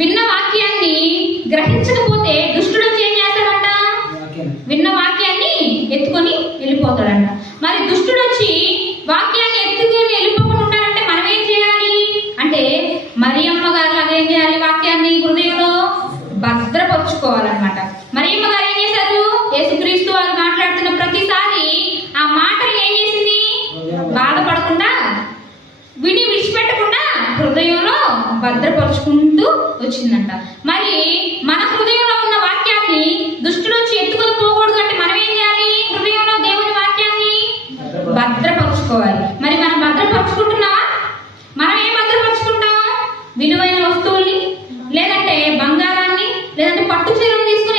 విన్న వాక్యాన్ని గ్రహించకపోతే దుష్టుడు వచ్చి ఏం చేస్తాడంట? విన్న వాక్యాన్ని ఎత్తుకొని వెళ్ళిపోతాడంట. మరి దుష్టుడు వచ్చి వాక్యాన్ని ఎత్తుకొని వెళ్ళిపోకుండా ఉండాలంటే మనం ఏం చేయాలి అంటే, మరియమ్మ గారు లాగా ఏం చేయాలి? వాక్యాన్ని హృదయంలో భద్రపరుచుకోవాలన్నమాట. మరియమ్మ గారు ఏం చేశారు? యేసుక్రీస్తు వారు మాట్లాడుతున్న ప్రతిసారి ఆ మాటలు ఏం చేసింది? బాధపడకుండా, విని విడిచిపెట్టకుండా హృదయంలో భద్రపరుచుకుంటూ వచ్చిందంట. మరి మన హృదయంలో ఉన్న వాక్యాన్ని దుష్టుడు వచ్చి ఎత్తుకొని పోకూడదు అంటే మనం ఏం చేయాలి? హృదయంలో దేవుని వాక్యాన్ని భద్రపరుచుకోవాలి. మరి మనం భద్రపరుచుకుంటున్నావా? మనం ఏం భద్రపరుచుకుంటాం? విలువైన వస్తువుల్ని, లేదంటే బంగారాన్ని, లేదంటే పట్టు చీరను తీసుకొని